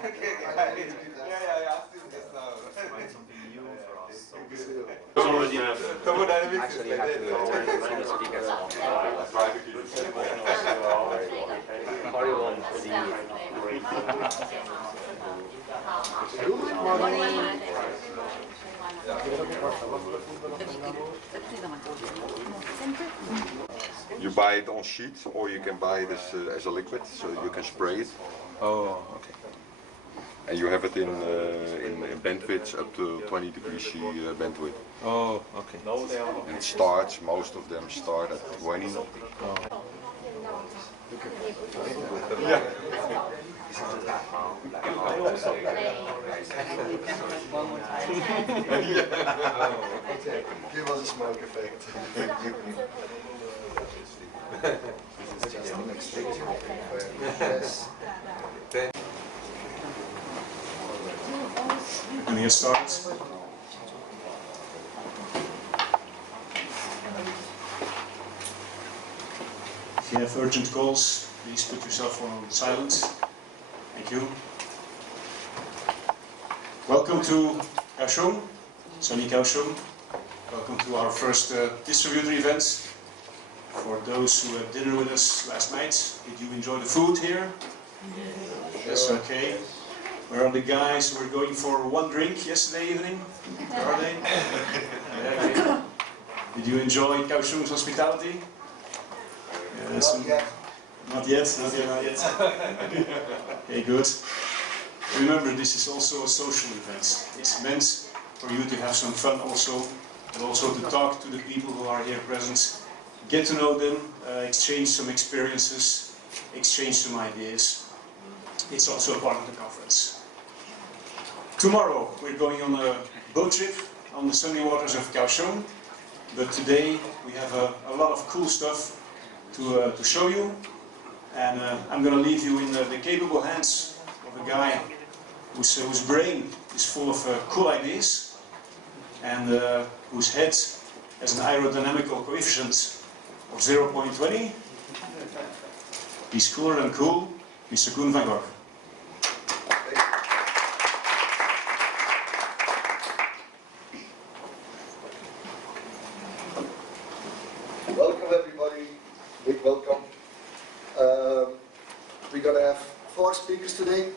Find something new for us. Thermodynamics actually have to turn the speakers off. Part1 for the Good morning. You buy it on sheet, or you can buy it as a liquid, so you can spray it. Oh, okay. And you have it in bandwidth up to 20 degrees C bandwidth. Oh, okay. And it starts, most of them start at 20. Oh. Yeah. Give us a smoke effect. This is just an extension. Yes. And here starts. If you have urgent calls, please put yourself on silent. Thank you. Welcome to Kaohsiung, sunny Kaohsiung. Welcome to our first distributor event. For those who had dinner with us last night, did you enjoy the food here? Yes, okay. Where are the guys who were going for one drink yesterday evening? Where are they? Okay. Did you enjoy Kaohsiung's hospitality? Yes. Not yet. Not yet, not yet, not yet. Okay, good. Remember, this is also a social event. It's meant for you to have some fun also, but also to talk to the people who are here present, get to know them, exchange some experiences, exchange some ideas. It's also a part of the conference. Tomorrow we're going on a boat trip on the sunny waters of Kaohsiung, but today we have a lot of cool stuff to show you, and I'm going to leave you in the capable hands of a guy whose brain is full of cool ideas and whose head has an aerodynamical coefficient of 0.20. He's cooler than cool, Mr. Koen Vangorp. Welcome everybody, big welcome. We're going to have 4 speakers today.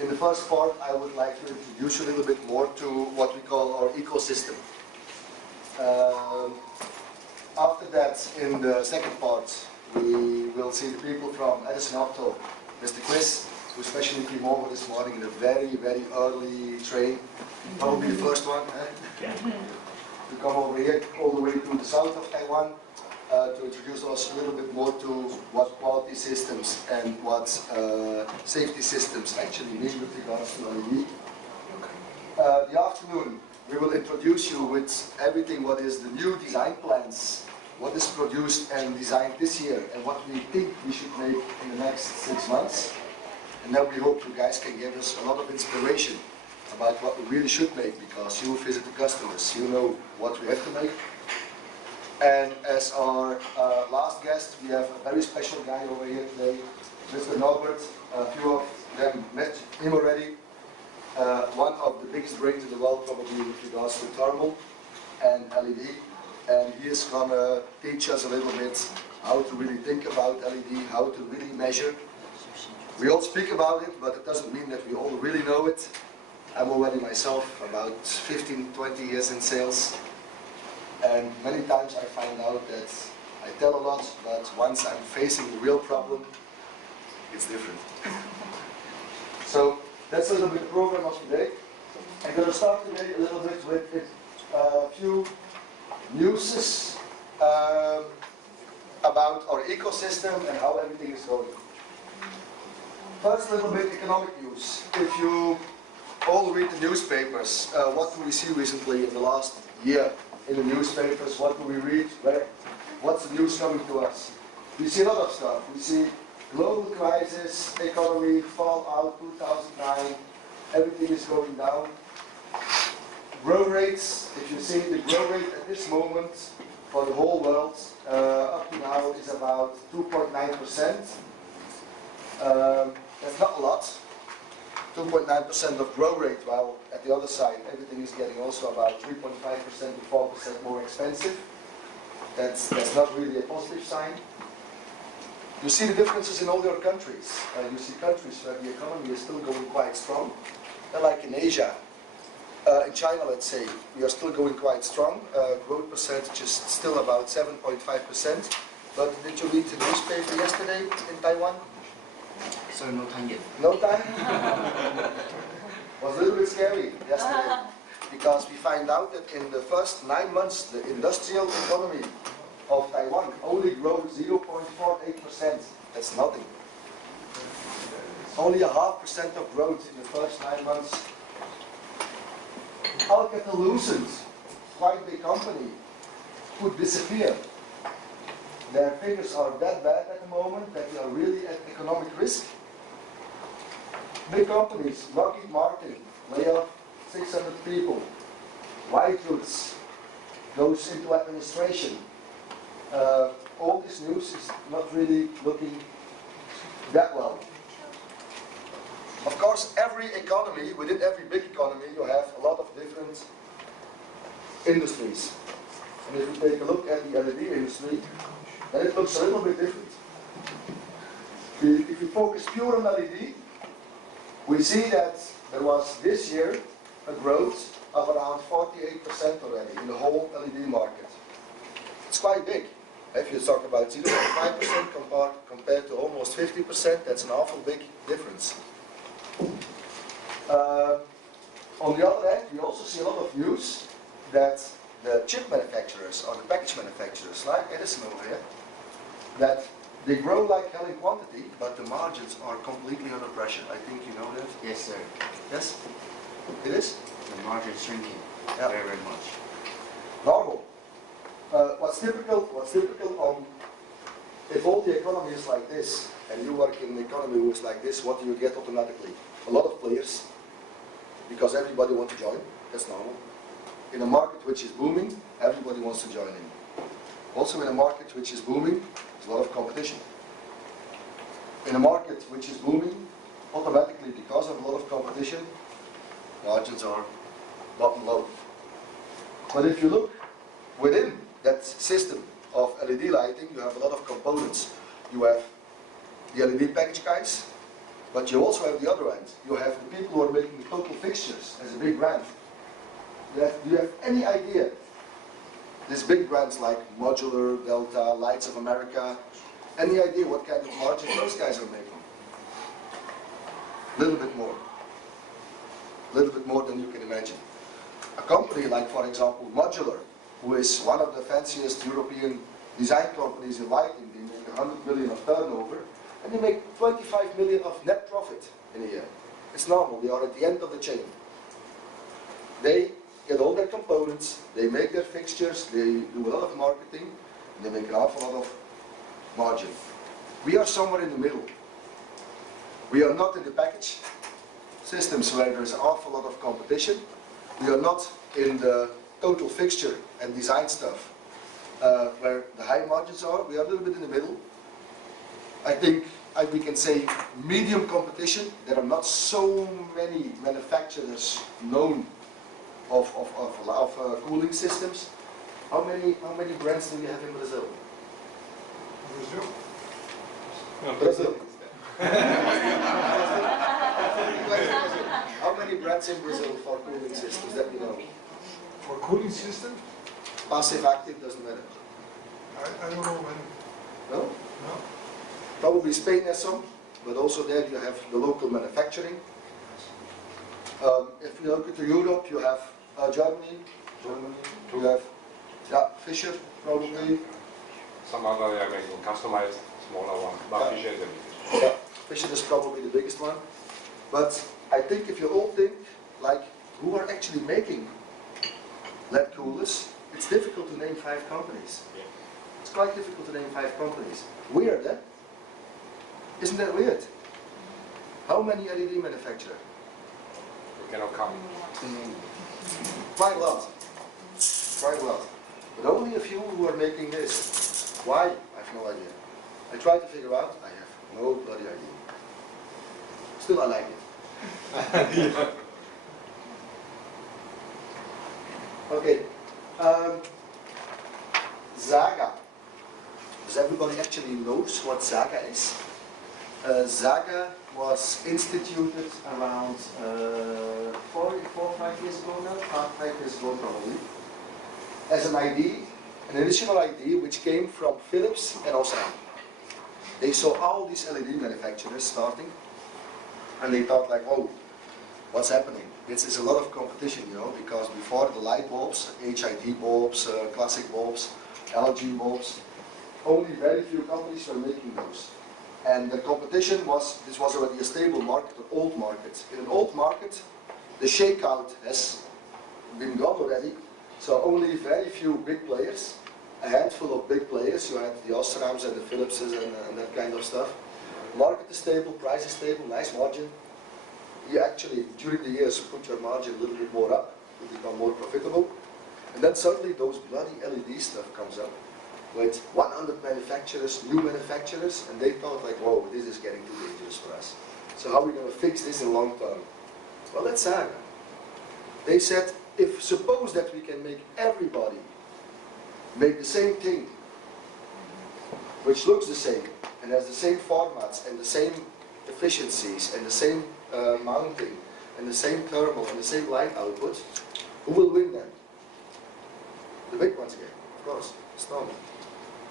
In the first part, I would like to introduce you a little bit more to what we call our ecosystem. After that, in the second part, we will see the people from Edison Opto, Mr. Chris, who especially came over this morning in a very, very early train. Probably the first one, to come over here all the way to the south of Taiwan to introduce us a little bit more to what quality systems and what safety systems actually mean with regards to LED. The afternoon, we will introduce you with everything what is the new design plans, what is produced and designed this year, and what we think we should make in the next 6 months. And then we hope you guys can give us a lot of inspiration about what we really should make, because you visit the customers, you know what we have to make. And as our last guest, we have a very special guy over here today, Mr. Norbert. A few of them met him already. One of the biggest brains in the world, probably with regards to thermal and LED. And he is going to teach us a little bit how to really think about LED, how to really measure. We all speak about it, but it doesn't mean that we all really know it. I'm already myself about 15, 20 years in sales. And many times I find out that I tell a lot, but once I'm facing the real problem, it's different. So that's a little bit the program of today. I'm going to start today a little bit with a few newses about our ecosystem and how everything is going. First, a little bit economic news. If you all read the newspapers, what do we see recently in the last year in the newspapers? What do we read? What's the news coming to us? We see a lot of stuff. We see global crisis, economy, fallout, 2009, everything is going down. Growth rates, if you see the growth rate at this moment for the whole world, up to now is about 2.9%. That's not a lot, 2.9% of growth rate, while at the other side everything is getting also about 3.5% to 4% more expensive. That's not really a positive sign. You see the differences in all your countries. You see countries where the economy is still going quite strong. Like in Asia, in China, let's say, we are still going quite strong. Growth percentage is still about 7.5%. But did you read the newspaper yesterday in Taiwan? Sorry, no time yet. No time? Was a little bit scary yesterday. Because we find out that in the first 9 months, the industrial economy of Taiwan only grew 0.48%. That's nothing. Only 0.5% of growth in the first 9 months. Alcatel-Lucent, quite big company, could disappear. Their figures are that bad at the moment that they are really at economic risk. Big companies, Lockheed Martin, lay off 600 people. White goods goes into administration. All this news is not really looking that well. Of course, every economy, within every big economy, you have a lot of different industries. And if you take a look at the LED industry, then it looks a little bit different. If we focus pure on LED, we see that there was this year a growth of around 48% already in the whole LED market. It's quite big. If you talk about 0.5% compared to almost 50%, that's an awful big difference. On the other hand, we also see a lot of news that the chip manufacturers or the package manufacturers, like Edison over here, that they grow like hell in quantity, but the margins are completely under pressure. I think you know that. Yes, sir. Yes? It is? The margin is shrinking Yeah. very much. Normal. What's typical on, if all the economy is like this, and you work in an economy who is like this, what do you get automatically? A lot of players, because everybody wants to join. That's normal. In a market which is booming, everybody wants to join in. Also in a market which is booming, there's a lot of competition. In a market which is booming, automatically because of a lot of competition, margins are bottom low. But if you look within that system of LED lighting, you have a lot of components. You have the LED package guys, but you also have the other end. You have the people who are making the total fixtures as a big brand. Do you have any idea? These big brands like Modular, Delta, Lights of America, any idea what kind of margin those guys are making? A little bit more. A little bit more than you can imagine. A company like, for example, Modular, who is one of the fanciest European design companies in lighting, they make 100 million of turnover, and they make 25 million of net profit in a year. It's normal, they are at the end of the chain. They get all their components, they make their fixtures, they do a lot of marketing, and they make an awful lot of margin. We are somewhere in the middle. We are not in the package systems where there's an awful lot of competition. We are not in the total fixture and design stuff where the high margins are. We are a little bit in the middle. I think we can say medium competition. There are not so many manufacturers known of cooling systems. How many brands do you have in Brazil? Brazil? Brazil. How many brands in Brazil for cooling systems that we know? For cooling system? Passive, active, doesn't matter. I don't know when. No? No. Probably Spain has some, but also there you have the local manufacturing. If you look at Europe, you have Germany, you have Fisher, probably. Some other they are making customized, smaller one, but Fisher is the biggest. Yeah, Fisher is probably the biggest one. But I think if you all think, like, who are actually making LED coolers, it's difficult to name 5 companies. Yeah. It's quite difficult to name 5 companies. Weird, eh? Isn't that weird? How many LED manufacturers? We cannot come. Quite a lot. Quite a lot. But only a few who are making this. Why? I have no idea. I tried to figure out, I have no bloody idea. Still I like it. Okay. Zaga. Does everybody actually knows what Zaga is? Zaga was instituted around 4 or 5 years ago now, 5 years ago probably, as an initial idea which came from Philips and Osram. They saw all these LED manufacturers starting, and they thought like, whoa, what's happening? This is a lot of competition, you know, because before the light bulbs, HID bulbs, classic bulbs, halogen bulbs, only very few companies were making those. And the competition was, this was already a stable market, an old market. In an old market, the shakeout has been gone already, so only very few big players, a handful of big players. You had the Osrams and the Philipses and that kind of stuff. Market is stable, price is stable, nice margin. You actually, during the years, put your margin a little bit more up, you become more profitable. And then suddenly those bloody LED stuff comes up with 100 manufacturers, new manufacturers, and they thought like, whoa, this is getting too dangerous for us. So how are we going to fix this in long term? Well, let's Zaga. They said, if suppose that we can make everybody make the same thing, which looks the same, and has the same formats, and the same efficiencies, and the same mounting, and the same thermal, and the same light output, who will win then? The big ones again, of course, it's normal.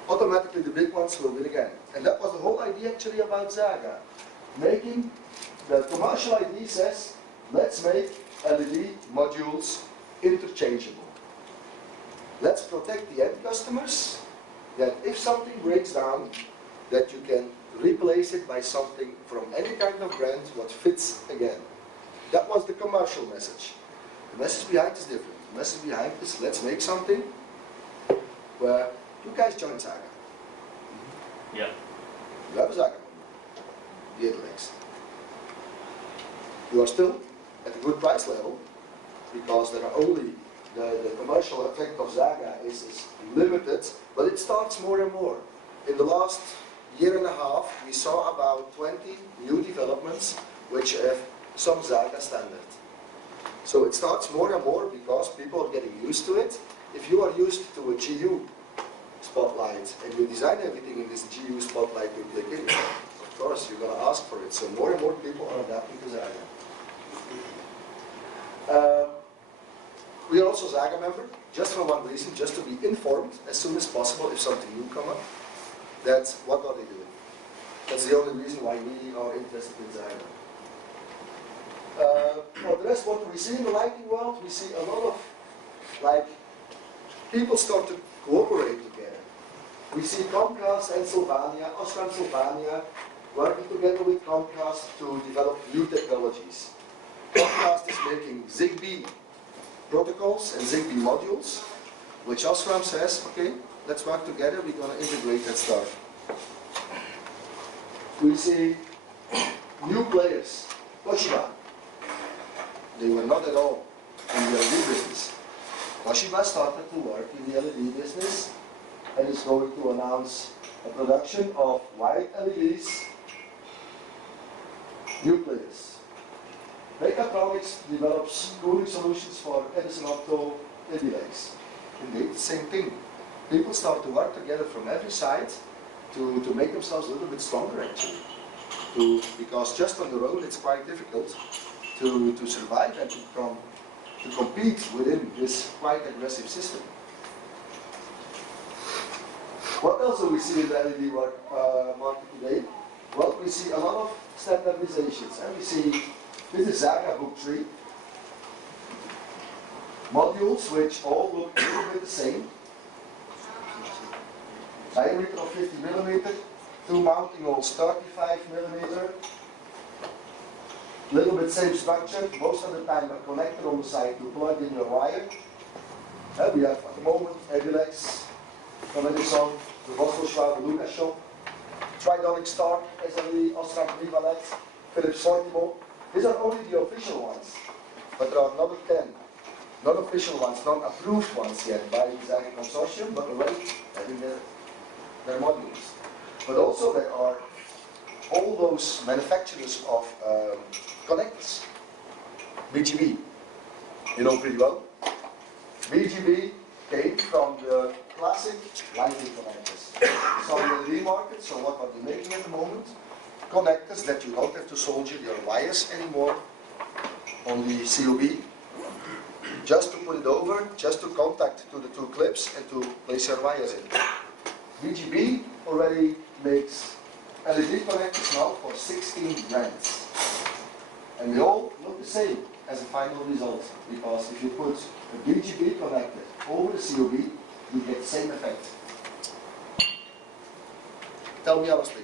Automatically the big ones will win again. And that was the whole idea actually about Zaga. Making, the commercial idea says, let's make LED modules interchangeable. Let's protect the end customers, that if something breaks down, that you can replace it by something from any kind of brand what fits again. That was the commercial message. The message behind is different. The message behind is, let's make something where you guys join Zaga. Yeah. You have a Zaga, the Yannic. You are still at a good price level, because there are only, the commercial effect of Zaga is limited, but it starts more and more. In the last year and a half, we saw about 20 new developments which have some Zaga standard. So it starts more and more because people are getting used to it. If you are used to a GU spotlight and you design everything in this GU spotlight to click in, of course you're going to ask for it. So more and more people are adapting to Zaga. We are also Zaga member, just for one reason, just to be informed as soon as possible if something new comes up. That's what are they doing. That's the only reason why we are interested in Zaga. For the rest, what we see in the lighting world, we see a lot of, like, people start to cooperate together. We see Comcast and Sylvania, Osram Sylvania, working together with Comcast to develop new technologies. Comcast is making Zigbee protocols and Zigbee modules, which Osram says, okay, let's work together, we're going to integrate that stuff. We see new players, Toshiba. They were not at all in the LED business. Toshiba started to work in the LED business and is going to announce a production of white LEDs, new players. MechaTronix develops cooling solutions for Edison Opto delays. Indeed, the same thing. People start to work together from every side to make themselves a little bit stronger actually. Because just on their own it's quite difficult to survive and to compete within this quite aggressive system. What else do we see in the LED market today? Well, we see a lot of standardizations, and we see, this is Zaga Book 3. Modules which all look a little bit the same. Diameter of 50 mm, two mounting holes 35 mm. Little bit same structure, most of the time a connector on the side to plug in your wire. We have at the moment Edilex, from Edison, the Vosselschwab, the Lucas Shop, Tridonic Star, SLE, Osram Vivalet, Philips Fortimo. These are only the official ones, but there are another 10 non-official ones, non-approved ones yet by the Zaga Consortium, but already having their modules. But also there are all those manufacturers of connectors, BGB, you know pretty well. BGB came from the classic lightning connectors. So in the market, so what are they making at the moment? Connectors that you don't have to solder your wires anymore on the COB. Just to put it over, just to contact to the two clips and to place your wires in. BGB already makes LED connectors now for 16 brands. And they all look the same as a final result, because if you put a BGB connector over the COB, you get the same effect. Tell me honestly,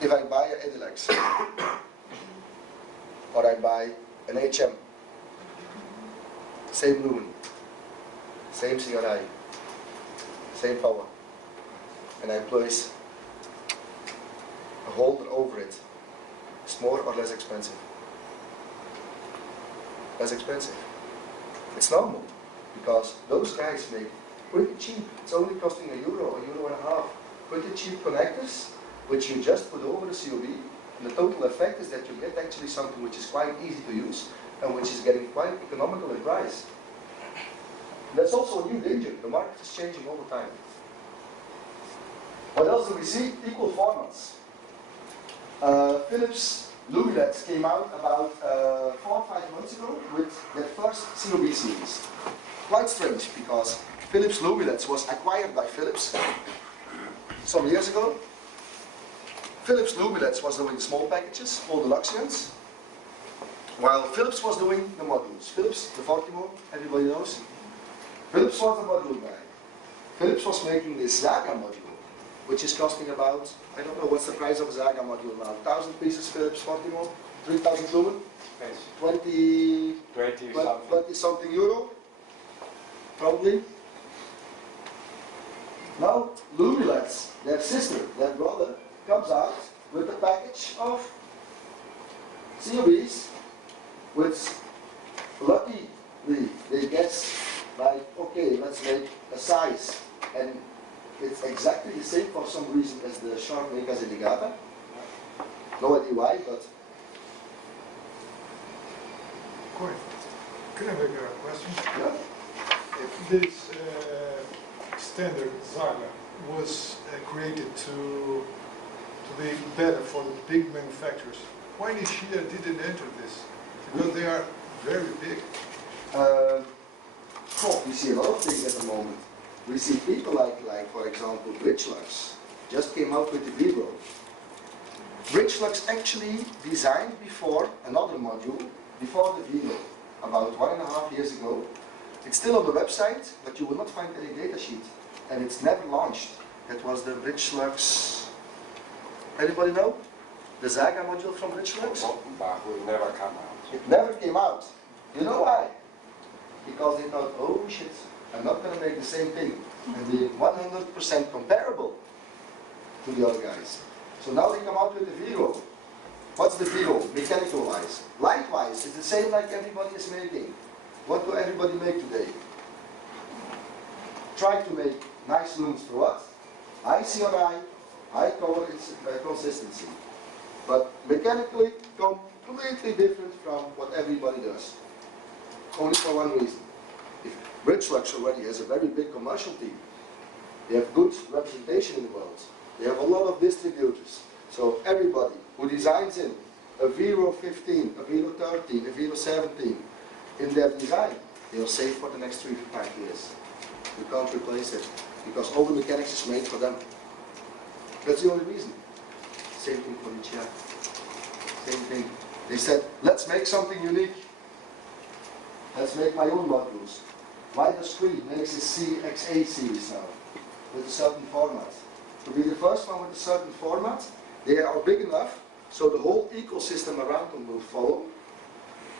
if I buy an Edilex, or I buy an HM, same lumen, same CRI, same power, and I place a holder over it, it's more or less expensive? Less expensive. It's normal, because those guys make pretty cheap. It's only costing €1, €1.50. Pretty cheap connectors, which you just put over the COB. And the total effect is that you get actually something which is quite easy to use and which is getting quite economical in price. That's also a new danger. The market is changing all the time. What else do we see? Equal formats. Philips Lumileds came out about 4 or 5 months ago with their first COB series. Quite strange, because Philips Lumileds was acquired by Philips some years ago. Philips Lumileds was doing small packages, all the Luxians, while Philips was doing the modules. Philips, the Fortimo, everybody knows. Philips was the module guy. Philips was making this Zaga module, which is costing about, I don't know what's the price of a Zaga module now, 1,000 pieces Philips Fortimo, 3,000 lumen, 20 something euro, probably. Now Lumileds, their sister, their brother, comes out with a package of COBs, which luckily they guess, like, okay, let's make a size, and it's exactly the same for some reason as the sharp Mecha Zeligata. No idea why, but... Coin, can I make a question? Yeah. If this standard Zaga was created to be better for the big manufacturers, why Nishida didn't enter this? Because they are very big. We see a lot of things at the moment. We see people like for example, Richlux just came out with the Vibro. Richlux actually designed before another module, before the Vibro, about 1.5 years ago. It's still on the website, but you will not find any data sheet. And it's never launched. That was the Richlux. Anybody know? The Zaga module from Richlux? But will never come out. It never came out. You know why? Because they thought, oh shit, I'm not going to make the same thing and be 100% comparable to the other guys. So now they come out with the Viro. What's the Viro, mechanical wise? Light wise, it's the same like everybody is making. What do everybody make today? Try to make nice lumens for what? High CRI, high color consistency. But mechanically, completely different from what everybody does. Only for one reason. If Richlux already has a very big commercial team, they have good representation in the world, they have a lot of distributors, so everybody who designs in a Viro 15, a Viro 13, a Viro 17 in their design, they'll save for the next 3 to 5 years. You can't replace it, because all the mechanics is made for them. That's the only reason. Same thing for Nichia. Same thing. They said, let's make something unique. Let's make my own modules. Why does Koen makes a CXA series now, with a certain format? To be the first one with a certain format, they are big enough, so the whole ecosystem around them will follow.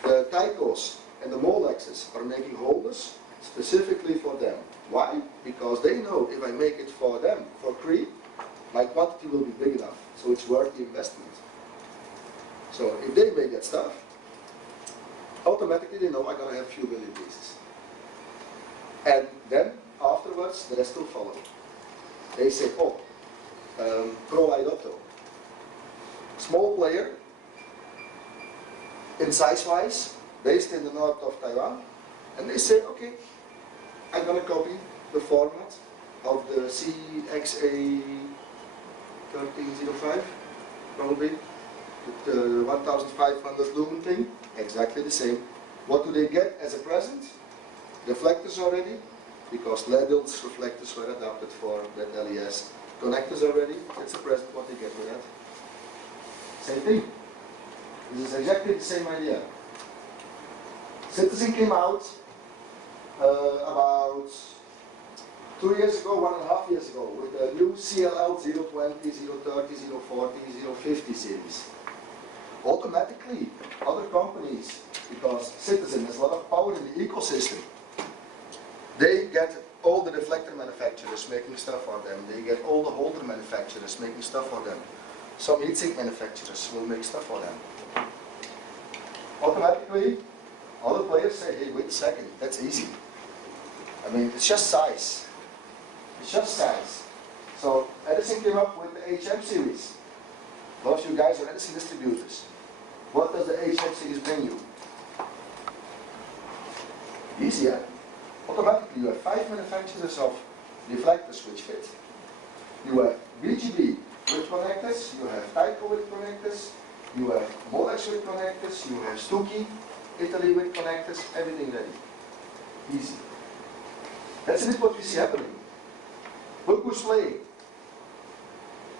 The Taikos and the Molexes are making holders specifically for them. Why? Because they know if I make it for them, for free, my quantity will be big enough, so it's worth the investment. So if they make that stuff, automatically they know I'm going to have a few million pieces. And then, afterwards, the rest will follow. They say, oh, Pro-Idopto. Small player, in size-wise, based in the north of Taiwan, and they say, okay, I'm going to copy the format of the CXA 1305, probably, the 1500 lumen thing, exactly the same. What do they get as a present? Reflectors already, because Ledil's reflectors were adapted for that LES. Connectors already, it's a present what they get with that. Same thing. This is exactly the same idea. Sinsin came out about 2 years ago, 1.5 years ago, with the new CLL 020, 030, 040, 050 series. Automatically, other companies, because Sinsin has a lot of power in the ecosystem, they get all the reflector manufacturers making stuff for them. They get all the holder manufacturers making stuff for them. Some heatsink manufacturers will make stuff for them. Automatically, other players say, hey, wait a second, that's easy. I mean, it's just size. It's just size. So Edison came up with the HM series. A lot of you guys are Edison distributors. What does the HM series bring you? Easy, yeah? Automatically, you have 5 manufacturers of reflectors which fit. You have BGB with connectors, you have Tyco with connectors, you have Molex with connectors, you have Stuki, Italy with connectors, everything ready. Easy. That's it what we see happening. Look who's playing.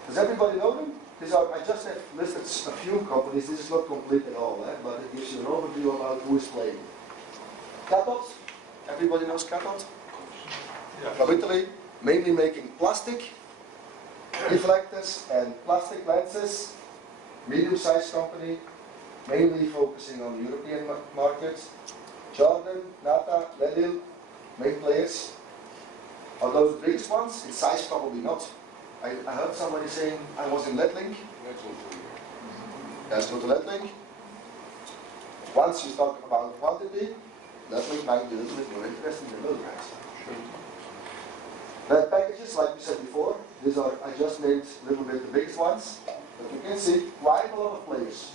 Does everybody know them? These are, I just have listed a few companies, this is not complete at all, but it gives you an overview about who is playing. Cathode, everybody knows Cathode? Yeah. From Italy, mainly making plastic reflectors and plastic lenses, medium-sized company, mainly focusing on the European markets. Jordan, Nata, Ledil, main players. Are those the biggest ones? In size, probably not. I heard somebody saying I was in Ledlink. Let's go to Ledlink. Once you talk about quantity, Ledlink might be a little bit more interesting than those guys. Red packages, like we said before, these are, I just named a little bit the biggest ones. But you can see quite a lot of players.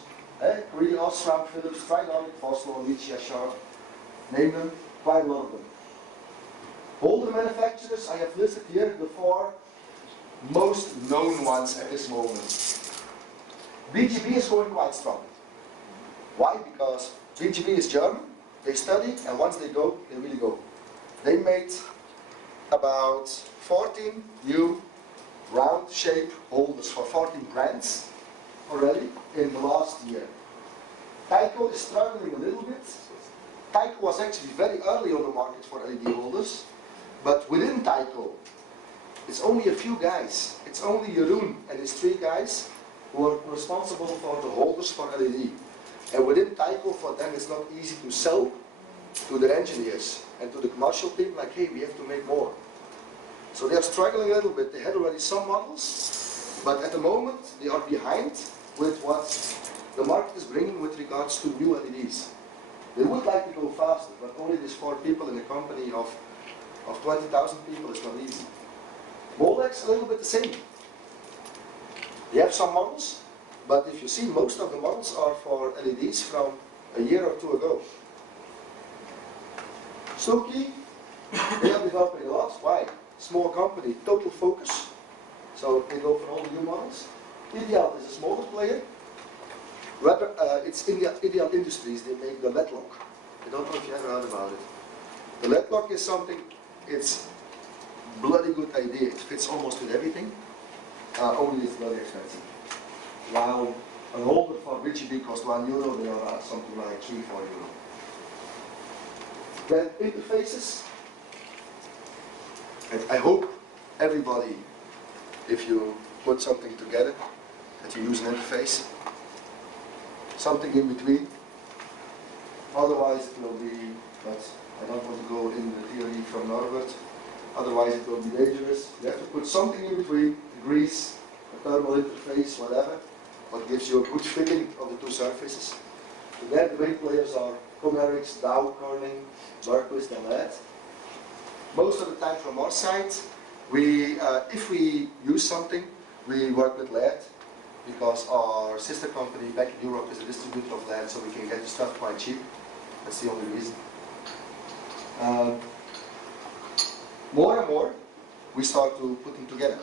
Korea, Osram, Philips, Tridonic, Foslo, Lichia, Sharp, name them, quite a lot of them. Holder manufacturers, I have listed here the 4 most known ones at this moment. BGB is going quite strong. Why? Because BGB is German, they study, and once they go, they really go. They made about 14 new round shape holders for 14 brands already in the last year. Tyco is struggling a little bit. Tyco was actually very early on the market for LED holders, but within Tyco, it's only a few guys. It's only Jeroen and his 3 guys who are responsible for the holders for LED. And within Tyco, for them, it's not easy to sell to their engineers and to the commercial team, like, hey, we have to make more. So they are struggling a little bit. They had already some models, but at the moment, they are behind with what the market is bringing with regards to new LEDs. They would like to go faster, but only these 4 people in a company of 20,000 people is not easy. Molex, a little bit the same. They have some models, but if you see, most of the models are for LEDs from a year or 2 ago. Stuki, they are developing a lot. Why? Small company, total focus. So they go for all the new models. Ideal is a smaller player. It's Ideal Industries, they make the LED lock. I don't know if you ever heard about it. The LED lock is something, it's bloody good idea. It fits almost with everything. Only it's very expensive. While a holder for BGB costs €1, they are something like 3-4 euro. Then interfaces. And I hope everybody, if you put something together, that you use an interface. Something in between. Otherwise it will be, but I don't want to go in the theory from Norbert. Otherwise it will be dangerous. You have to put something in between, a grease, a thermal interface, whatever, what gives you a good fitting of the 2 surfaces. And then the big players are Coninck, Dow, Koninck, Berquist and LED. Most of the time from our side, if we use something, We work with LED because our sister company back in Europe is a distributor of LED, so we can get the stuff quite cheap. That's the only reason. More and more, we start to put them together.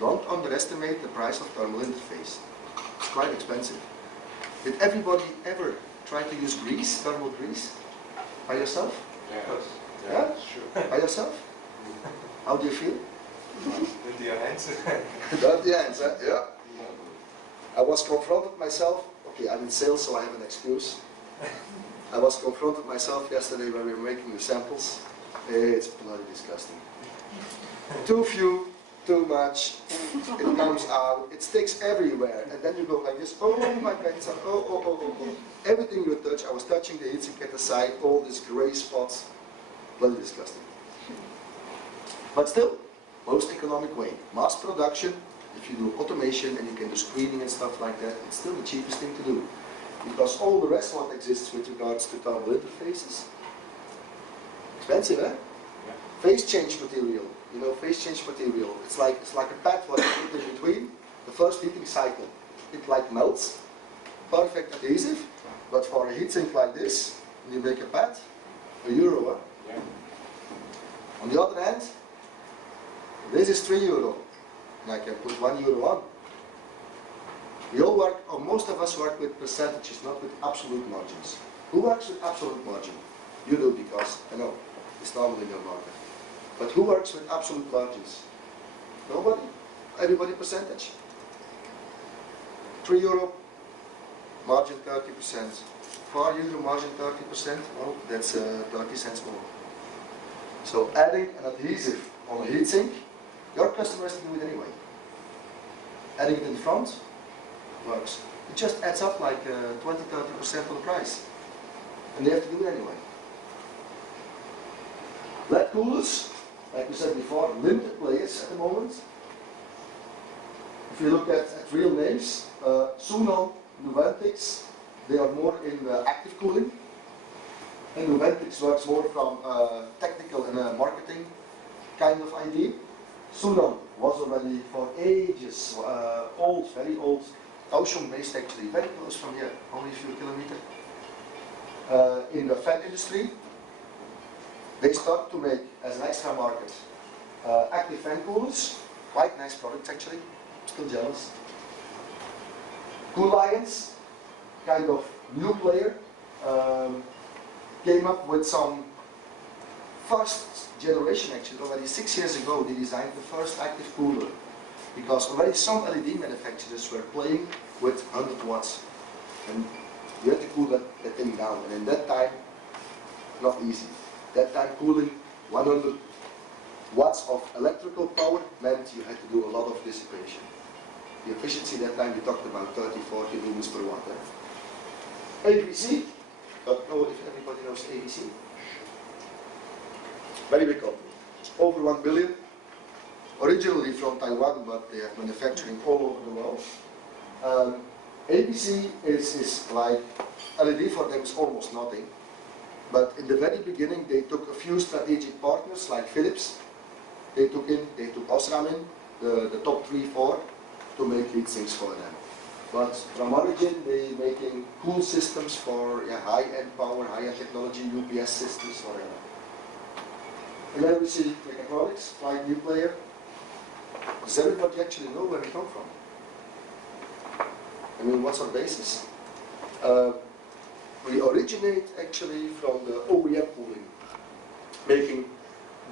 Don't underestimate the price of thermal interface. It's quite expensive. Did everybody ever try to use grease, thermal grease, by yourself? Yeah. Yeah? Sure. By yourself? How do you feel? With your hands. Dirty hands, huh? Yeah. I was confronted myself. Okay, I'm in sales, so I have an excuse. I was confronted myself yesterday when we were making the samples. It's bloody disgusting. Too few, too much. It comes out. It sticks everywhere, and then you go like this. Oh my pencil. Oh. Everything you touch. I was touching the heatsink at the side. All these gray spots. Bloody disgusting. But still, most economic way. Mass production. If you do automation and you can do screening and stuff like that, it's still the cheapest thing to do. Because all the rest what exists with regards to thermal interfaces, expensive, eh? Yeah. Phase change material. You know, phase change material. It's like a pad what you put in between the first heating cycle. It like melts, perfect adhesive. But for a heatsink like this, when you make a pad, €1, huh? Yeah. On the other hand, this is €3, and I can put €1 on. We all work, or most of us work with percentages, not with absolute margins. Who works with absolute margin? You do, because I know it's normal in your market. But who works with absolute margins? Nobody. Everybody percentage. €3, margin 30%. €4, margin 30%. Well, that's 30 cents more. So adding an adhesive on a heatsink, your customer has to do it anyway. Adding it in front works. It just adds up like 20-30% of the price. And they have to do it anyway. LED coolers, like we said before, limited players at the moment. If you look at real names, Sunon, Nuventix, they are more in active cooling. And Nuventix works more from technical and marketing kind of idea. Sunon was already for ages old, very old. Kaohsiung based actually, very close from here, only a few kilometers. In the fan industry, they start to make, as an extra market, active fan coolers. Quite nice products actually, still jealous. Cool Lions, kind of new player, came up with some first generation actually, already 6 years ago they designed the first active cooler. Because already some LED manufacturers were playing with 100 watts. And you had to cool that thing down. And in that time, not easy. That time cooling 100 watts of electrical power meant you had to do a lot of dissipation. The efficiency that time we talked about 30-40 lumens per watt. ABC, don't know if everybody knows ABC. Very big company, over 1 billion. Originally from Taiwan, but they have manufacturing all over the world. ABC is like, LED for them is almost nothing. But in the very beginning, they took a few strategic partners like Philips. They took Osram in, the top 3-4, to make heat sinks for them. But from origin, they making cool systems for high-end power, high-end technology, UPS systems for them. And then we see MechaTronix, quite new player. Does everybody actually know where we come from? I mean, what's our basis? We originate actually from the OEM cooling, making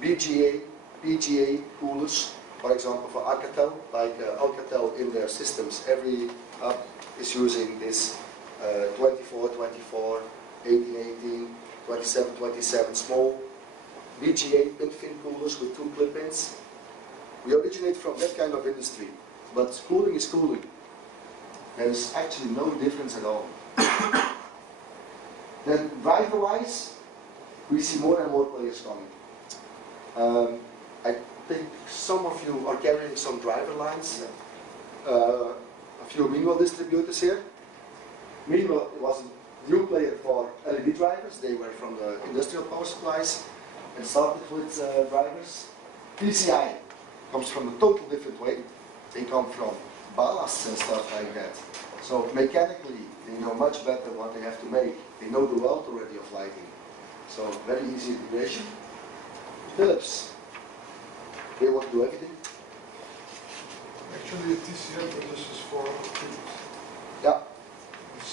PGA coolers, for example, for Alcatel, like Alcatel in their systems, every hub is using this 24-24, 18-18, 27-27 small BGA pin-fin coolers with 2 clip-ins. We originate from that kind of industry, but cooling is cooling. There is actually no difference at all. Then driver-wise, we see more and more players coming. I think some of you are carrying some driver lines. A few Meanwhile distributors here. Meanwhile was a new player for LED drivers. They were from the industrial power supplies and started with drivers. PCI comes from a total different way. They come from ballasts and stuff like that. So mechanically, they know much better what they have to make. They know the world already of lighting. So very easy integration. Philips, they want to do everything. Actually, TCI produces for Philips. Yeah,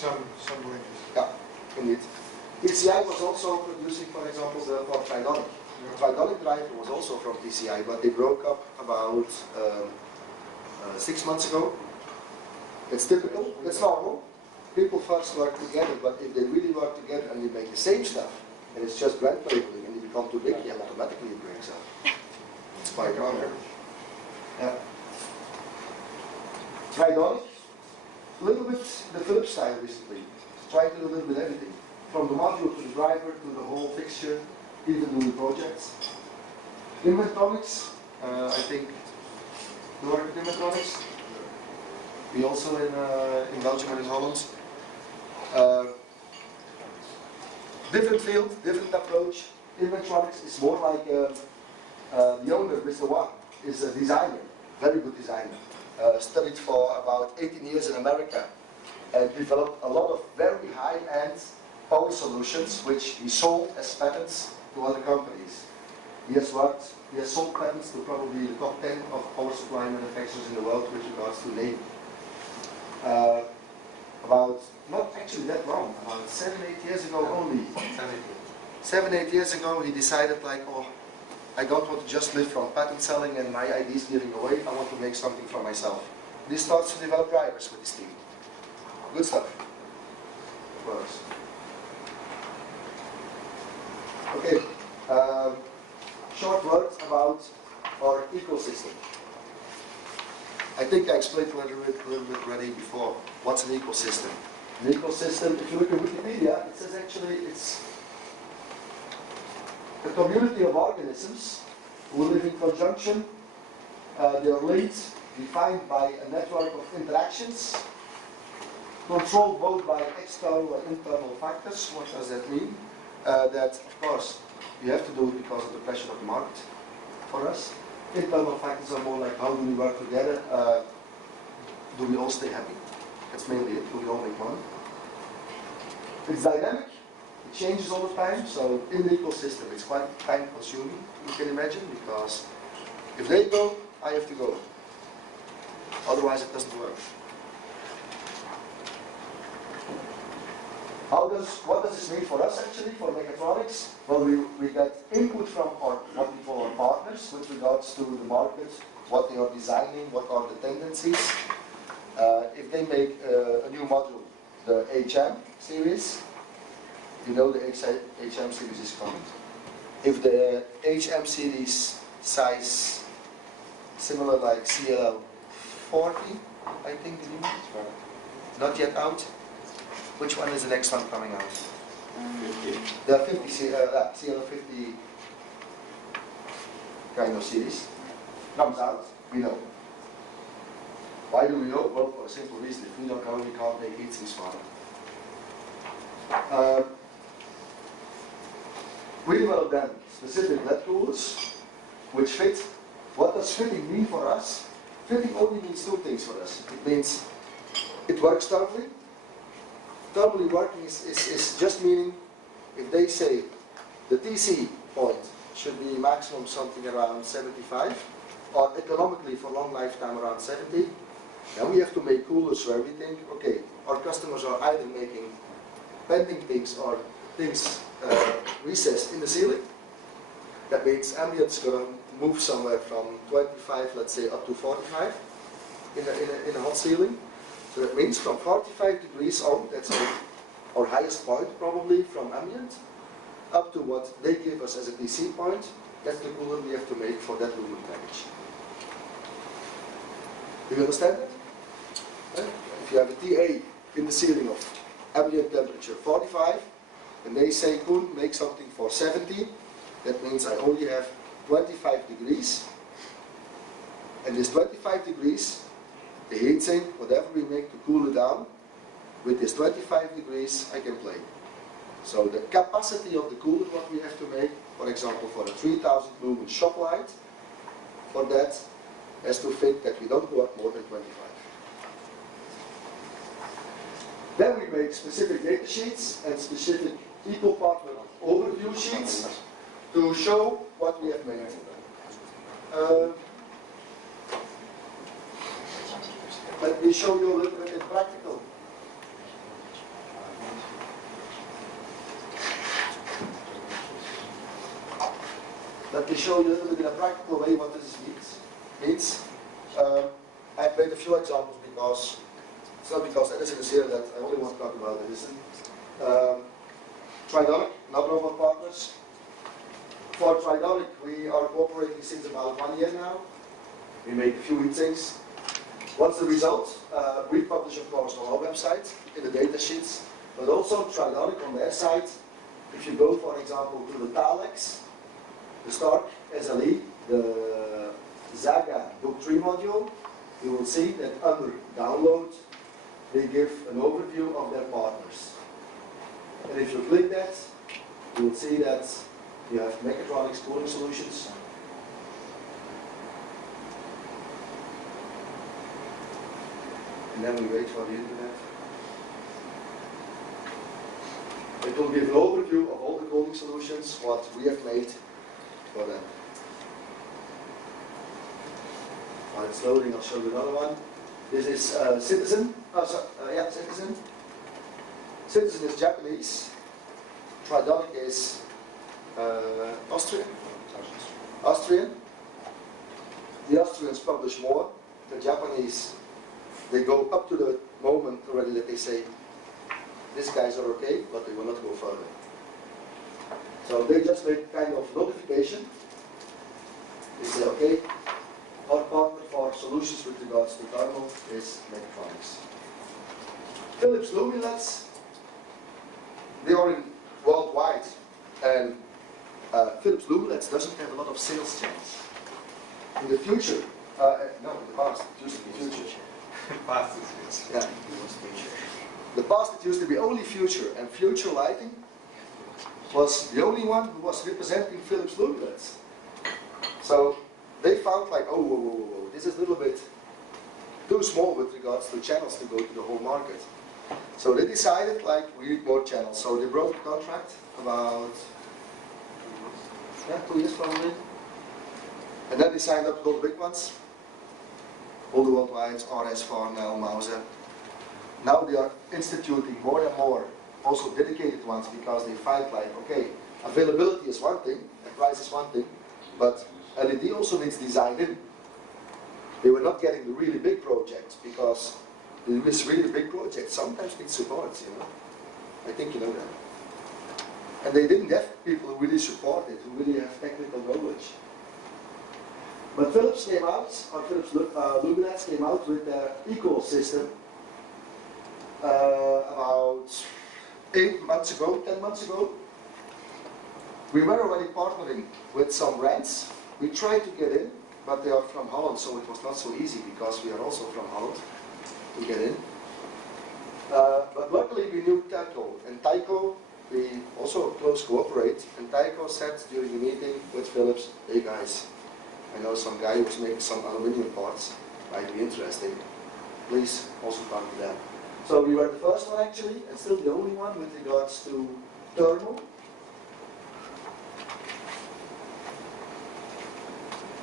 Some ranges. yeah, indeed. TCI was also producing, for example, the for Tridonic. Tridonic driver was also from TCI, but they broke up about 6 months ago. It's typical, it's normal. People first work together, but if they really work together and they make the same stuff, and it's just brand labeling and they become too big, yeah, automatically it breaks up. It's quite normal. Yeah. Tridonic, a little bit the Philips style recently. Try to do a little bit everything. From the module to the driver to the whole fixture, even doing projects. MechaTronix, I think you work with MechaTronix. We also in Belgium and in Holland. Different field, different approach. MechaTronix is more like the owner, Mr. Wang, is a designer, very good designer. Studied for about 18 years in America and developed a lot of very high-end power solutions which he sold as patents to other companies. He has sold patents to probably the top 10 of power supply manufacturers in the world with regards to name. About, not actually that long, about 7-8 years ago only. 7-8 years ago he decided like, oh, I don't want to just live from patent selling and my ideas giving away, I want to make something for myself. He starts to develop drivers with his team. Good stuff. Works. Okay, short words about our ecosystem. I think I explained a little bit already before. What's an ecosystem? An ecosystem, if you look at Wikipedia, it says actually it's a community of organisms who live in conjunction. They are linked, defined by a network of interactions, controlled both by external and internal factors. What does that mean? That, of course, you have to do it because of the pressure of the market for us. Internal factors are more like how do we work together? Do we all stay happy? That's mainly it. Do we all make money? It's dynamic. It changes all the time. So in the ecosystem, it's quite time consuming, you can imagine, because if they go, I have to go. Otherwise, it doesn't work. What does this mean for us actually, for MechaTronix? Well, we get input from what we call our partners with regards to the market, what they are designing, what are the tendencies. If they make a new module, the HM series, you know the HM series is coming. If the HM series size similar like CL 40, I think the new one, not yet out. Which one is the next one coming out? 50. The 50 CL 50 kind of series comes out. We know. Why do we know? Well, for a simple reason. If we don't know, we can't make heat sinks for them. We developed then specific LED coolers which fit. What does fitting mean for us? Fitting only means two things for us. It means it works totally. Totally working is just meaning if they say the TC point should be maximum something around 75 or economically for long lifetime around 70, then we have to make coolers where we think, okay, our customers are either making pending things or things recessed in the ceiling. That means ambient's going to move somewhere from 25, let's say, up to 45 in a hot ceiling. So that means from 45 degrees on, that's our highest point probably from ambient, up to what they give us as a DC point, that's the cooler we have to make for that lumen package. Do you understand that? If you have a TA in the ceiling of ambient temperature 45, and they say, Koen, make something for 70, that means I only have 25 degrees, and this 25 degrees, the heatsink, whatever we make to cool it down, with this 25 degrees I can play. So the capacity of the cooler what we have to make, for example for a 3000 lumen shop light, for that has to fit that we don't go up more than 25. Then we make specific data sheets and specific equal partner overview sheets to show what we have made. Let me show you a little bit in practical. Let me show you a little bit in a practical way what this means. I've made a few examples because it's not because Edison is here that I only want to talk about Edison. Tridonic, another of our partners. For Tridonic, we are cooperating since about 1 year now. We make a few things. What's the result? We publish, of course, on our website in the data sheets, but also Tridonic on their site. If you go, for example, to the Talex, the Stark SLE, the Zaga Book 3 module, you will see that under download, they give an overview of their partners. And if you click that, you will see that you have MechaTronix cooling solutions. And then we wait for the internet. It will give an overview of all the cooling solutions, what we have made for them. While it's loading, I'll show you another one. This is Sinsin. Sinsin. Sinsin is Japanese. Tridonic is Austrian. The Austrians publish more. The Japanese, they go up to the moment already that they say, these guys are okay, but they will not go further. So they just make kind of notification. They say, okay, our partner for solutions with regards to thermal is MechaTronix. Philips Lumileds, they are in worldwide, and Philips Lumileds doesn't have a lot of sales channels. In the future, no, in the past, it used to be future. Past is Yeah. The past it used to be only future, and future lighting was the only one who was representing Philips Lumileds. So they found like, oh, whoa, this is a little bit too small with regards to channels to go to the whole market. So they decided like we need more channels. So they broke the contract about 2 years probably. And then they signed up with all the big ones. All the worldwide, RS, Farnell, Mauser. Now they are instituting more and more also dedicated ones because they find like, okay, availability is one thing, and price is one thing, but LED also needs design in. They were not getting the really big projects because this really big project sometimes needs support, you know. I think you know that. And they didn't have people who really support it, who really have technical knowledge. But Philips came out, or Philips Lumileds came out with their ecosystem about 8 months ago, 10 months ago. We were already partnering with some brands. We tried to get in, but they are from Holland, so it was not so easy because we are also from Holland to get in. But luckily we knew Taiko, and Taiko, we also close cooperate, and Taiko said during the meeting with Philips, hey guys, I know some guy who's making some aluminium parts, might be interesting, please also talk to them. So we were the first one actually, and still the only one with regards to thermal,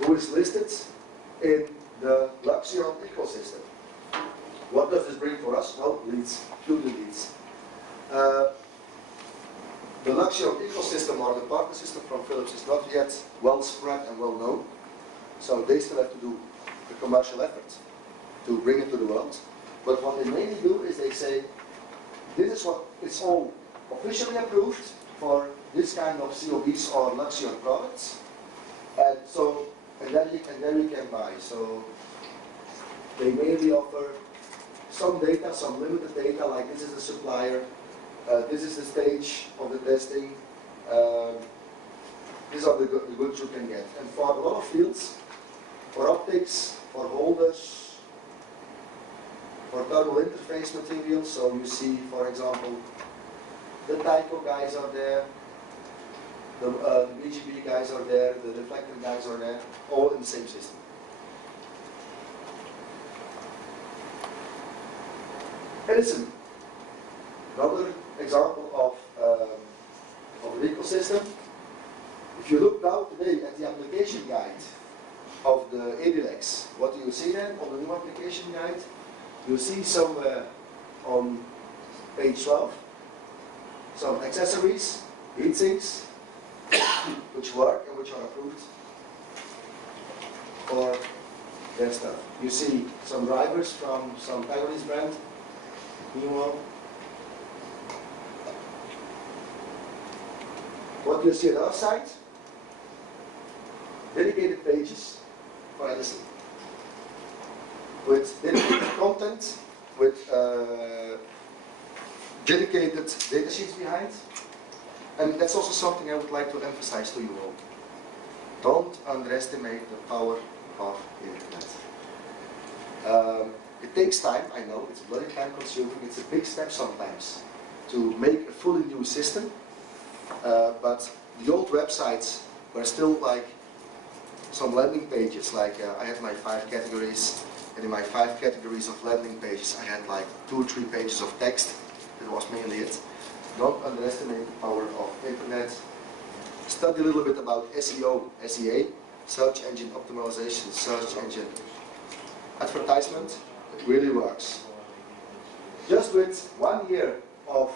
who is listed in the Luxion ecosystem. What does this bring for us? Well, leads, purely leads. The Luxion ecosystem or the partner system from Philips is not yet well spread and well known, so they still have to do the commercial effort to bring it to the world. But what they mainly do is they say, this is what it's all officially approved for this kind of COBs or Luxion products, and so and then you can buy. So they mainly offer some data, some limited data, like this is the supplier, this is the stage of the testing, these are the goods you can get. And for a lot of fields, for optics, for holders, for thermal interface materials, so you see, for example, the Taiko guys are there, the BGB guys are there, the reflector guys are there, all in the same system. Edison, another example of an ecosystem. If you look now today at the application guide of the Edilex, what do you see then on the new application guide? You see somewhere on page 12 some accessories, heatsinks, which work and which are approved for their stuff. You see some drivers from some Taiwanese brand. Meanwhile, what you see at our site, dedicated pages for Edison, with dedicated content, with dedicated datasheets behind. And that's also something I would like to emphasize to you all. Don't underestimate the power of the internet. It takes time, I know, it's bloody time consuming, it's a big step sometimes to make a fully new system, but the old websites were still like some landing pages, like I had my 5 categories, and in my 5 categories of landing pages I had like 2 or 3 pages of text. That was mainly it. Don't underestimate the power of internet. Study a little bit about SEO, SEA, search engine optimization, search engine advertisement. It really works. Just with 1 year of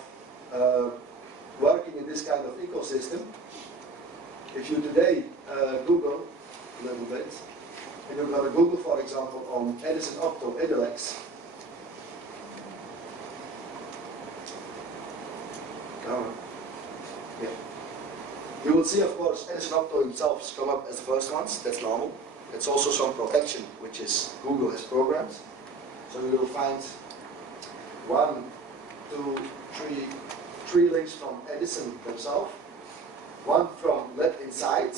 working in this kind of ecosystem, if you today Google a little bit, and you're going to Google, for example, on Edison Opto Edilex, yeah. You will see, of course, Edison Opto himself come up as the first ones. That's normal. It's also some protection, which is Google has programmed. So you will find 1, 2, 3 links from Edison themselves. 1 from Let Inside,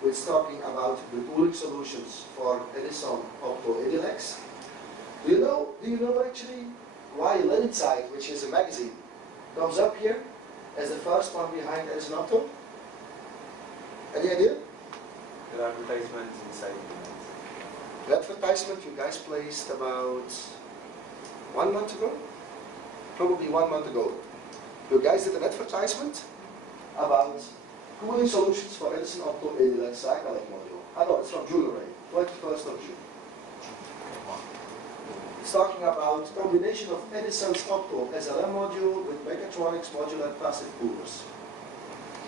which is talking about the cooling solutions for Edison Opto Edilex. Do you know actually why Let Inside, which is a magazine, comes up here as the first one behind Edison Opto? Any idea? There are advertisements inside The advertisement you guys placed about 1 month ago? Probably 1 month ago. You guys did an advertisement about cooling solutions for Edison Opto Edilex Cyclic module. I know, it's from June already, 21st of June. It's talking about combination of Edison's Opto SLM module with MechaTronix modular passive coolers.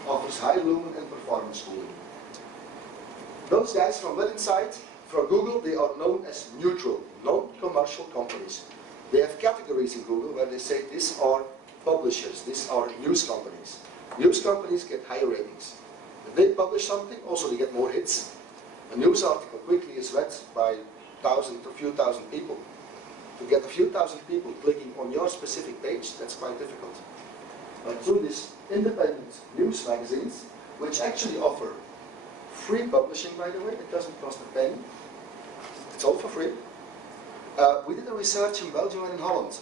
Offers high lumen and performance cooling. Those guys from Let Inside, for Google, they are known as neutral, non-commercial companies. They have categories in Google where they say these are publishers, these are news companies. News companies get higher ratings. If they publish something, also they get more hits. A news article quickly is read by a few thousand people. To get a few thousand people clicking on your specific page, that's quite difficult. But through these independent news magazines, which actually offer free publishing, by the way, it doesn't cost a penny, it's all for free. We did a research in Belgium and in Holland,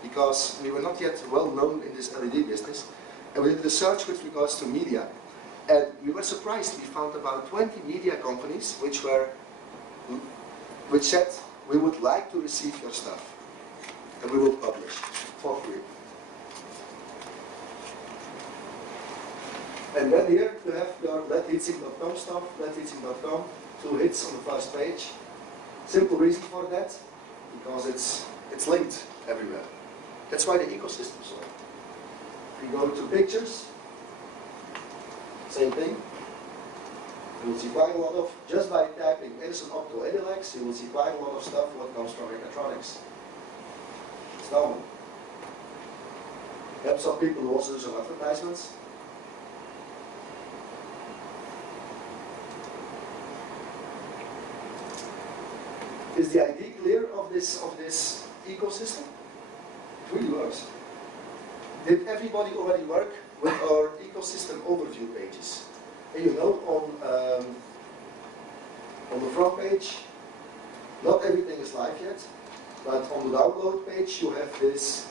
because we were not yet well known in this LED business, and we did research with regards to media. And we were surprised, we found about 20 media companies which said, we would like to receive your stuff, and we will publish for free. And then here you have your letheatsink.com stuff, letheatsink.com, 2 hits on the first page. Simple reason for that, because it's linked everywhere. That's why the ecosystem is linked. If you go to pictures, same thing. You will see quite a lot of, just by typing Edison Opto Edilex, you will see quite a lot of stuff what comes from MechaTronix. It's normal. You have some people who also do some advertisements. Is the idea clear of this ecosystem? It really works. Did everybody already work with our ecosystem overview pages? And you know, on the front page, not everything is live yet, but on the download page you have this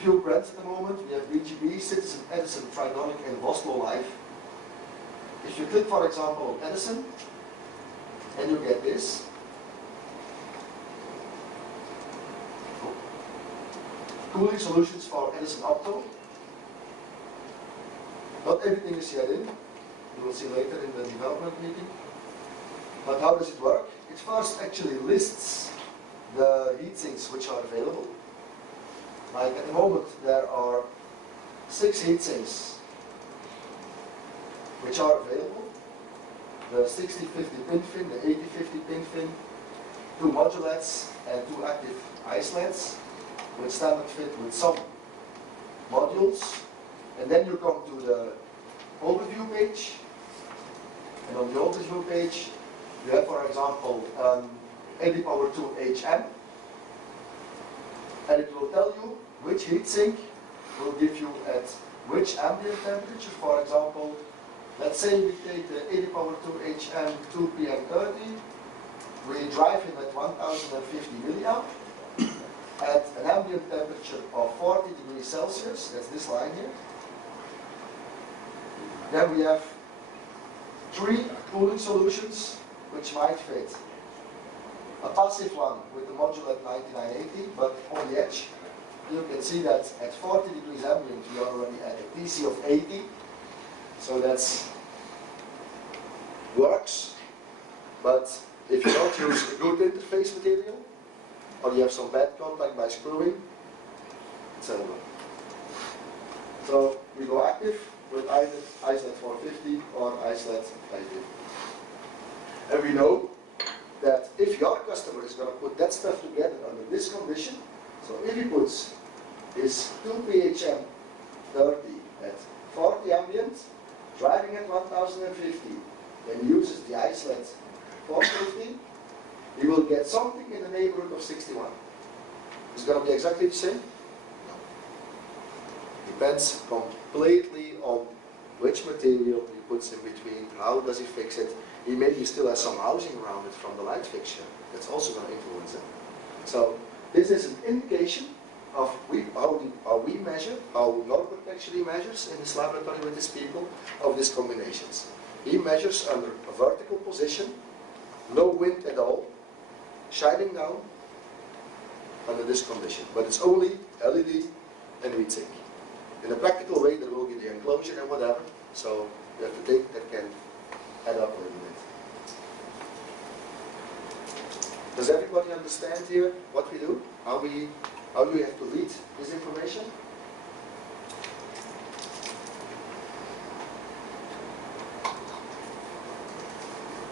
few brands at the moment. We have BGB, Citizen, Edison, Tridonic, and Oslo Live. If you click, for example, on Edison, and you get this. cooling solutions for Edison Opto. Not everything is yet in. You will see later in the development meeting. But how does it work? It first actually lists the heat sinks which are available. Like at the moment there are 6 heat sinks which are available. The 60-50 pin fin, the 80-50 pin fin, 2 modulates and 2 active isolants with standard fit with some modules. And then you come to the overview page. And on the overview page you have, for example, 80 power 2 HM. And it will tell you which heatsink will give you at which ambient temperature. For example, let's say we take the 80 power 2 HM 2 PM30, we drive it at 1050 milliamp at an ambient temperature of 40 degrees Celsius, that's this line here. Then we have 3 cooling solutions which might fit. A passive one with the module at 9980, but on the edge you can see that at 40 degrees ambient we are already at a TC of 80. So that's works. But if you don't use a good interface material, or you have some bad contact by screwing, it's over. So we go active with either isolate 450 or isolate 550. And we know that if your customer is going to put that stuff together under this condition, so if he puts his 2 PHM 30 at 40 ambient, driving at 1050, and uses the isolate 450, he will get something in the neighborhood of 61. Is it going to be exactly the same? No. Depends completely on which material he puts in between, how does he fix it. He maybe still has some housing around it from the light fixture. That's also going to influence it. So this is an indication of how we measure, how Norbert actually measures in his laboratory with his people, of these combinations. He measures under a vertical position, no wind at all, shining down under this condition. But it's only LED and heatsink. In a practical way, there will be the enclosure and whatever, so you have to think that can add up a little bit. Does everybody understand here what we do? How do you have to read this information?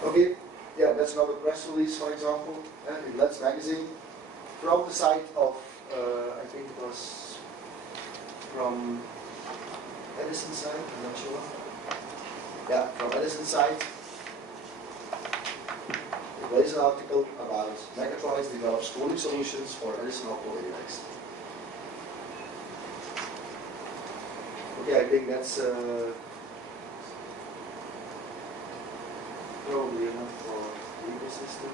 Okay, yeah, that's another press release, for example, in Let's Magazine, from the site of, I think it was from Edison site, I'm not sure. Yeah, from Edison site. There is an article about MechaTronix develops cooling solutions for Edison Opto AUX. Okay, I think that's probably enough for the ecosystem.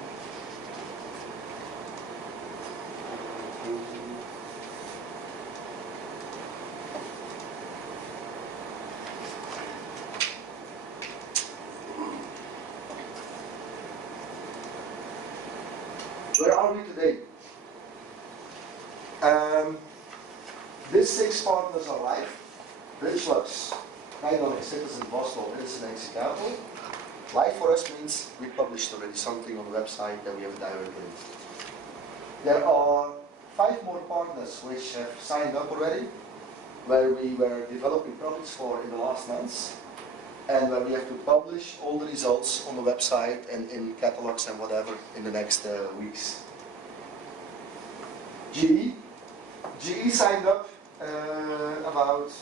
Where are we today? These 6 partners are live. Bridgelux, Yannic, Citizen, Boston, Edison, and Chicago. Live for us means we published already something on the website that we have a direct link. There are 5 more partners which have signed up already, where we were developing products for in the last months, and where we have to publish all the results on the website and in catalogs and whatever in the next weeks. GE signed up about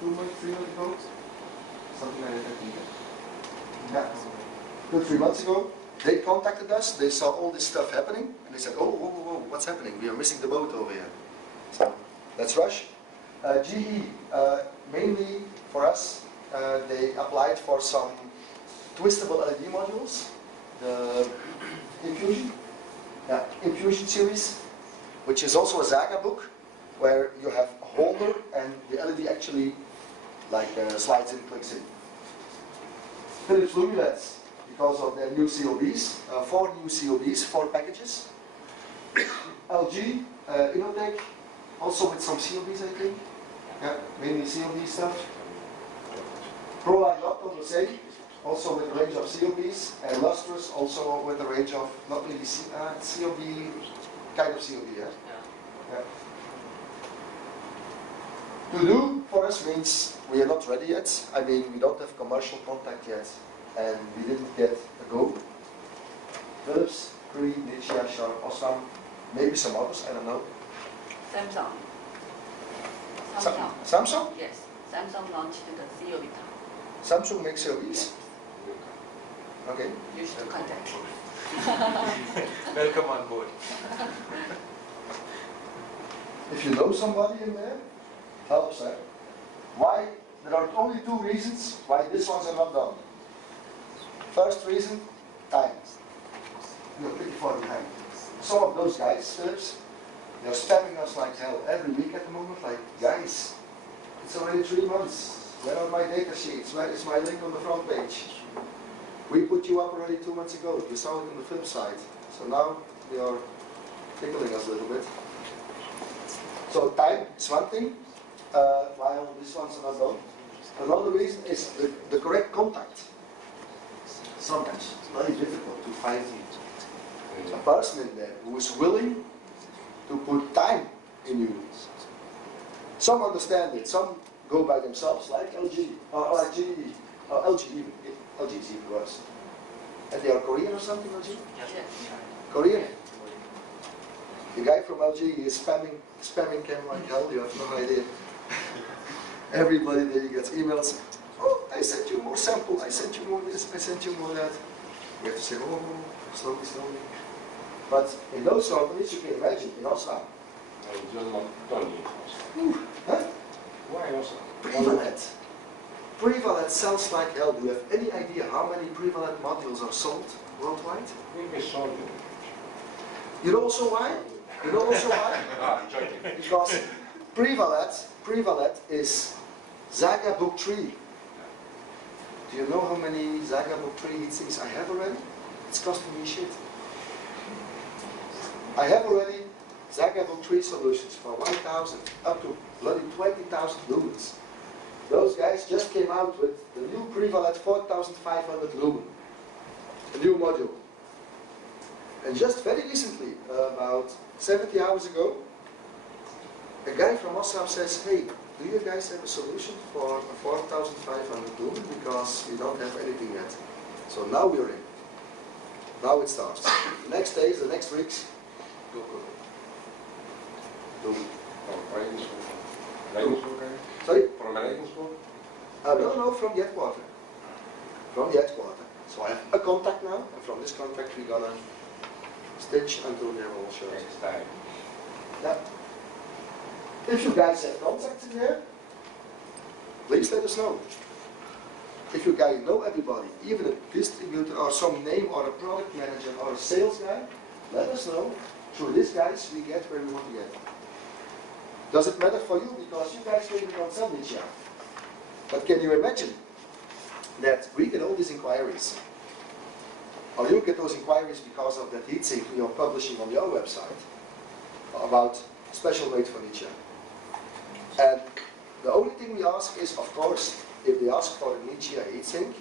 2 months, 3 months ago, something like that, I think. Yeah, 2 or 3 months ago. They contacted us, they saw all this stuff happening, and they said, oh, whoa, whoa, whoa, what's happening? We are missing the boat over here. So, let's rush. GE, mainly for us, they applied for some twistable LED modules, the Infusion series, which is also a Zaga book, where you have a holder and the LED actually slides in, clicks in. Philips Lumileds, because of their new COBs, 4 new COBs, 4 packages. LG, Inotech, also with some CLBs, I think. Yeah, mainly CLB stuff. ProLine Lotto the same, also with a range of CLBs, and Lustrous also with a range of not really CLB, kind of CLB, yeah? Yeah. To do for us means we are not ready yet. I mean, we don't have commercial contact yet, and we didn't get a go. Philips, Cree, Nichia, Sharp, Osram, maybe some others, I don't know. Samsung. Samsung? Yes, Samsung launched the COB car. Samsung makes CLBs? Okay. You should contact. Welcome on board. If you know somebody in there, helps, eh? Why? There are only two reasons why these ones are not done. First reason, time. You're pretty far behind. Some of those guys, Philips, they're spamming us like hell every week at the moment, like, guys, it's already 3 months. Where are my data sheets? Where is my link on the front page? We put you up already 2 months ago. You saw it on the film site. So now they are tickling us a little bit. So time is one thing, while these ones are not done. Another reason is the correct contact. Sometimes it's very difficult to find a person in there who is willing to put time in you. Some understand it, some go by themselves, like LG, or like GE, or LG even. LG is even worse. And they are Korean or something, LG? Yes. Korean. The guy from LG is spamming Cam like hell, you have no idea. Everybody there gets emails. Oh, I sent you more sample, I sent you more this, I sent you more that. You have to say, oh, slowly, slowly. But in those companies, you can imagine, in Osram. Huh? Why also? Prevalet. Prevalet sells like hell. Do you have any idea how many Prevalet modules are sold worldwide? We sold it. You know also why? You know also why? Ah, I'm joking. Because Prevalet is Zaga Book 3. Do you know how many Zaga Book 3 things I have already? It's costing me shit. I have already Zaga Book 3 solutions for 1,000 up to bloody 20,000 lumens. Those guys just came out with the new Prevalet 4,500 lumen, a new module. And just very recently, about 70 hours ago, a guy from Osram says, hey, do you guys have a solution for a 4,500 lumen? Because we don't have anything yet. So now we're in. Now it starts. The next days, the next weeks, go. Sorry? From Ravensburg? No, from the headquarter. From the headquarter. So I have a contact now, and from this contact we're gonna stitch until they're all sure. Next time. Yeah. If you guys have contacts in there, please let us know. If you guys know everybody, even a distributor or some name or a product manager or a sales guy, let us know. Through these guys we get where we want to get. Does it matter for you? Because you guys maybe don't sell each other. But can you imagine that we get all these inquiries? Or you get those inquiries because of that heatsink you're publishing on your website about special made for each other. And the only thing we ask is, of course, if they ask for a Nichia heatsink,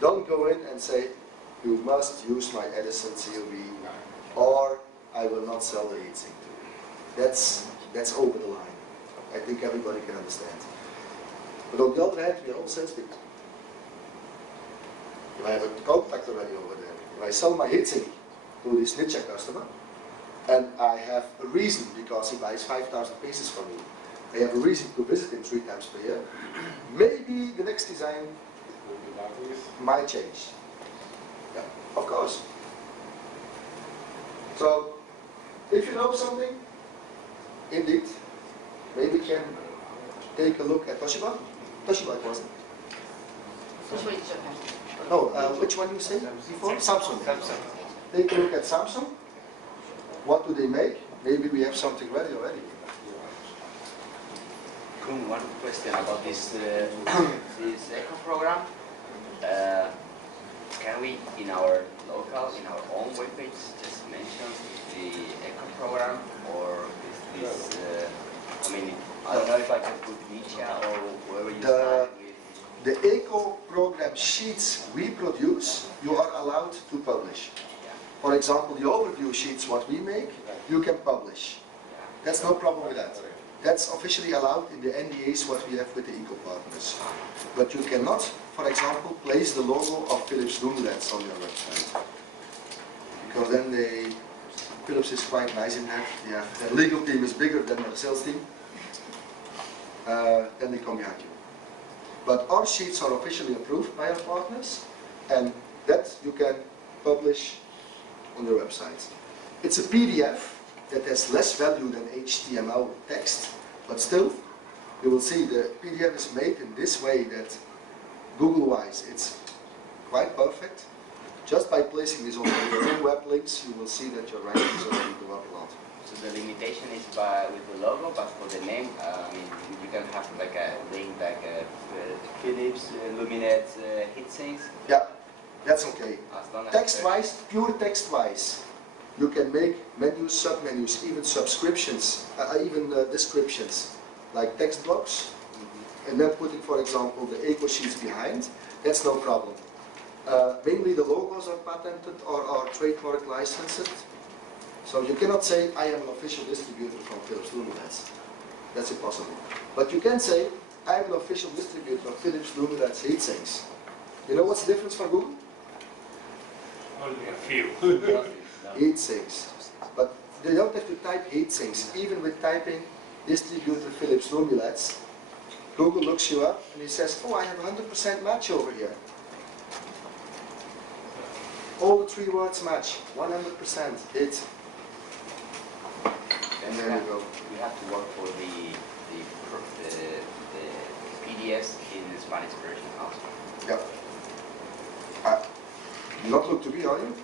don't go in and say, you must use my Edison CLB, or I will not sell the heatsink to you. That's over the line. I think everybody can understand. But on the other hand, we are all salespeople. If I have a contact already over there, if I sell my heatsink to this Nichia customer, and I have a reason, because he buys 5,000 pieces from me, I have a reason to visit him 3 times per year, maybe the next design might change. Yeah, of course. So, if you know something, indeed, maybe you can take a look at Toshiba. Toshiba it wasn't. Which is Japan? No, which one you say before? Samsung. Take a look at Samsung. What do they make? Maybe we have something ready already. Koen, one question about this this eco program. Can we, in our local, in our own webpage, just mention the eco program, or is this I mean, I don't know if I can put Nietzsche or whoever you The- start with. The eco program sheets we produce, you are allowed to publish. For example, the overview sheets, what we make, you can publish. That's no problem with that. That's officially allowed in the NDAs what we have with the eco partners. But you cannot, for example, place the logo of Philips Lumileds on your website. Because then Philips is quite nice in that. Yeah, their legal team is bigger than their sales team. Then they come behind you. But our sheets are officially approved by our partners, and that you can publish on their website. It's a PDF that has less value than HTML text, but still, you will see the PDF is made in this way that Google-wise it's quite perfect. Just by placing this on your own web links, you will see that your rankings already go up a lot. So the limitation is with the logo, but for the name, I mean, you can have like a link like Philips, Luminets, heatsinks. Yeah, that's okay. As long as Text-wise, pure text-wise, you can make menus, sub-menus, even subscriptions, even descriptions, like text blocks, and then putting, for example, the eco sheets behind. That's no problem. Mainly the logos are patented or are trademark licensed. So you cannot say, I am an official distributor from Philips Lumileds. That's impossible. But you can say, I am an official distributor of Philips Lumileds heatsinks. You know what's the difference for Google? Only a few. Heatsinks. But you don't have to type heatsinks. Even with typing distributor Philips Lumileds, Google looks you up and he says, oh, I have 100% match over here. All the 3 words match, 100% hit. Then There you go. we have to work for the PDFs in the Spanish version also. Yeah. You not look to me, are you?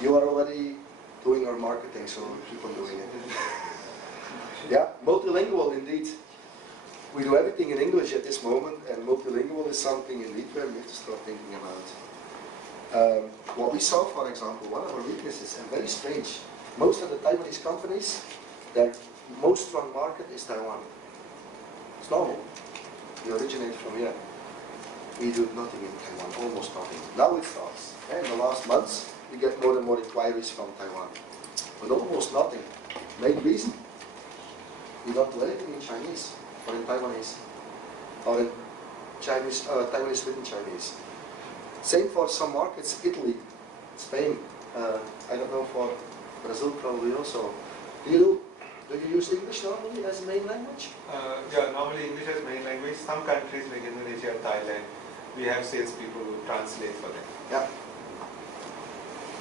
You are already doing our marketing, so keep on doing it. Yeah, multilingual indeed. We do everything in English at this moment, and multilingual is something indeed where we have to start thinking about. What we saw, for example, one of our weaknesses, and very strange, most of the Taiwanese companies, their most strong market is Taiwan. It's normal. We originate from here. We do nothing in Taiwan, almost nothing. Now it starts. In the last months, we get more and more inquiries from Taiwan. But almost nothing. Main reason, we don't do anything in Chinese, or in Taiwanese, or in Chinese, Taiwanese written Chinese. Same for some markets, Italy, Spain, I don't know, for Brazil probably also. Do you use English normally as a main language? Yeah, normally English is main language. Some countries like Indonesia, Thailand, we have salespeople who translate for them. Yeah.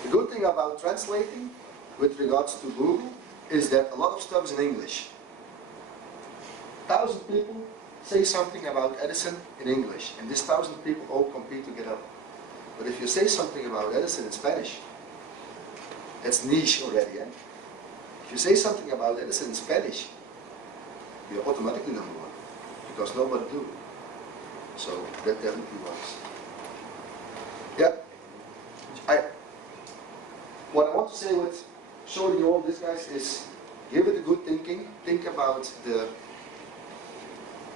The good thing about translating with regards to Google is that a lot of stuff is in English. 1,000 people say something about Edison in English, and this 1,000 people all compete to get up. But if you say something about Edison in Spanish, that's niche already. Eh? If you say something about Edison in Spanish, you're automatically number one, because nobody do. So that definitely works. Yeah. What I want to say with showing you all this, guys, is give it a good thinking. Think about the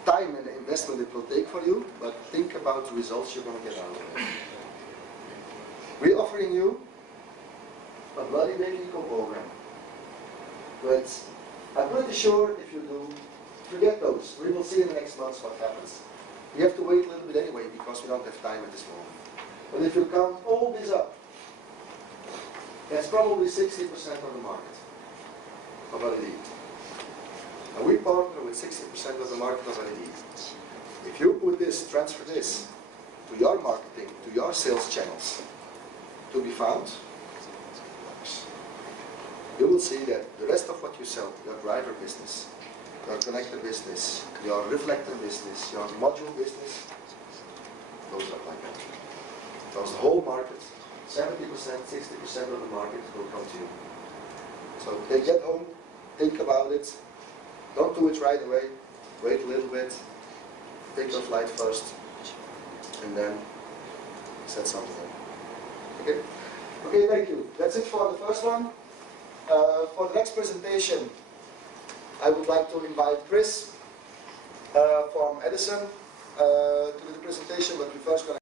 time and the investment it will take for you, but think about the results you're going to get out of it. We're offering you a bloody big eco program. But I'm pretty sure if you do, forget those. We will see in the next months what happens. We have to wait a little bit anyway because we don't have time at this moment. But if you count all this up, that's probably 60% of the market of LED. And we partner with 60% of the market of LED. If you put this, transfer this to your marketing, to your sales channels, to be found, you will see that the rest of what you sell, your driver business, your connector business, your reflector business, your module business, goes up like that. Because the whole market, 70%, 60% of the market will come to you. So they get home, think about it, don't do it right away, wait a little bit, take your flight first, and then set something up. Okay? Okay, thank you. That's it for the first one. For the next presentation, I would like to invite Chris from Edison to do the presentation, but we first going to